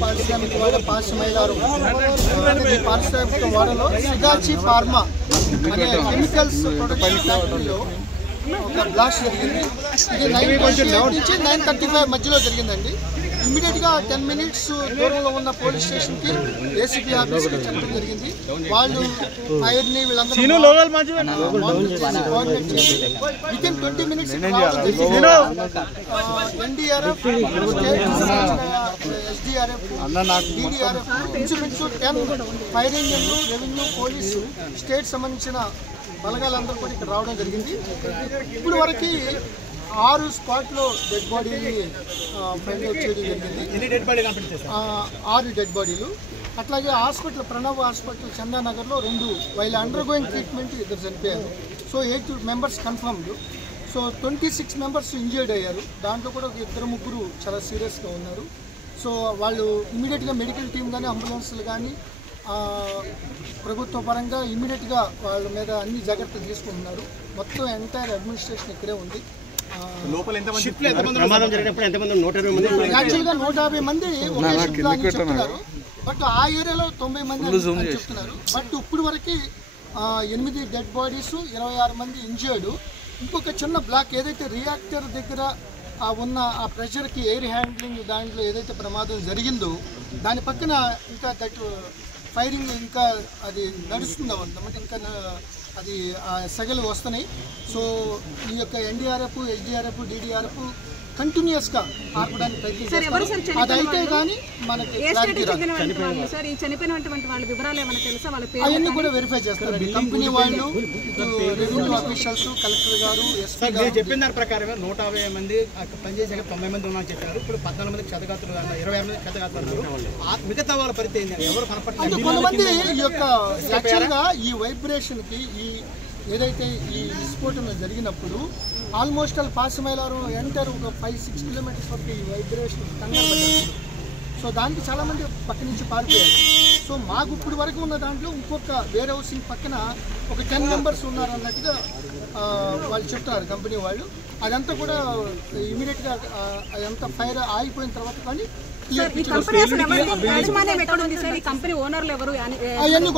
పారిశ్రామిక వాడ పాశమైలారు పారిశ్రామిక వాడలో సిగాచి ఫార్మా అనే కెమికల్స్ ప్రొడక్షన్ ఫ్యాక్టరీలో ఒక బ్లాస్ట్ జరిగింది. ఇది 9:28 నుంచి 9:35 మధ్యలో జరిగిందండి. ఇమీడియట్గా 10 మినిట్స్ దూరంలో ఉన్న పోలీస్ స్టేషన్కి ఏసీపీ ఆఫీస్కి చెప్పడం జరిగింది. వాళ్ళు ఫైర్ని వీళ్ళందరూ within 20 minutes NDRF, SDRF, DDRF ఇంచుమించు 10 ఫైర్ ఇంజన్లు, రెవెన్యూ, పోలీసు, స్టేట్ సంబంధించిన బలగాలందరూ కూడా ఇక్కడ రావడం జరిగింది. ఇప్పుడు వరకు 6 స్పాట్లో డెడ్ బాడీని ఫైండ్ అవుట్ చేయడం జరిగింది. 6 డెడ్ బాడీలు. అట్లాగే హాస్పిటల్ ప్రణవ్ హాస్పిటల్ చందానగర్లో 2 వైల్ అండర్ గోయింగ్ ట్రీట్మెంట్ 2 చనిపోయారు. So 8 members confirmed. So 26 members injured అయ్యారు. దాంట్లో కూడా 2-3 చాలా సీరియస్గా ఉన్నారు. సో వాళ్ళు ఇమీడియట్గా మెడికల్ టీం కానీ అంబులెన్స్లు కానీ ప్రభుత్వ పరంగా ఇమీడియట్గా వాళ్ళ మీద అన్ని జాగ్రత్తలు తీసుకుంటున్నారు. మొత్తం ఎంటైర్ అడ్మినిస్ట్రేషన్ ఇక్కడే ఉంది. యాక్చువల్గా 150 మంది చెప్తున్నారు, బట్ ఆ ఏరియాలో 90 మంది చెప్తున్నారు. బట్ ఇప్పుడు వరకు 8 డెడ్ బాడీస్, 26 మంది ఇంజర్డ్. ఇంకొక చిన్న బ్లాక్ ఏదైతే రియాక్టర్ దగ్గర ఉన్న ఆ ప్రెషర్కి ఎయిర్ హ్యాండ్లింగ్ దాంట్లో ఏదైతే ప్రమాదం జరిగిందో దాని పక్కన ఇంకా దట్ ఫైరింగ్ ఇంకా అది నడుస్తుందా అంటే ఇంకా అది సెగలు వస్తున్నాయి. సో ఈ యొక్క ఎన్డీఆర్ఎఫ్, ఎస్డీఆర్ఎఫ్, డీడీఆర్ఎఫ్ కంటిన్యూస్గా ఆపడానికి ప్రయత్నిస్తారు. అది అయితే కానీ మనకి అవన్నీ కూడా వెరిఫై చేస్తారండి కంపెనీ వాళ్ళు, రెవెన్యూ ఆఫీషియల్స్, కలెక్టర్ గారు, ఎస్పీ గారు. చెప్పిన దాని ప్రకారమే 150 మంది పనిచేసాక 90 మంది ఉన్నారని చెప్పారు. ఇప్పుడు 14 మంది క్షతగాత్రులు, 26 మంది క్షతగాత్రులు. మిగతా వాళ్ళ పరిస్థితి ఎవరు కనపడుతుంది? కొంతమంది ఈ యొక్క యాక్చువల్గా ఈ వైబ్రేషన్కి ఈ ఏదైతే ఈ విస్ఫోటన జరిగినప్పుడు ఆల్మోస్ట్ పాశమైలారు ఎంటర్ ఒక 5-6 కిలోమీటర్స్ వరకు ఈ వైబ్రేషన్ కంగారు పడ్డారు. సో దానికి చాలామంది పక్క నుంచి పారిపోయారు. సో మాకు ఇప్పుడు వరకు ఉన్న దాంట్లో ఇంకొక వేర్ హౌసింగ్ పక్కన ఒక 10 మెంబర్స్ ఉన్నారు అన్నట్టుగా వాళ్ళు చెప్తున్నారు కంపెనీ వాళ్ళు. అదంతా కూడా ఇమీడియట్గా అదంతా ఫైర్ ఆగిపోయిన తర్వాత కానీ అవన్నీ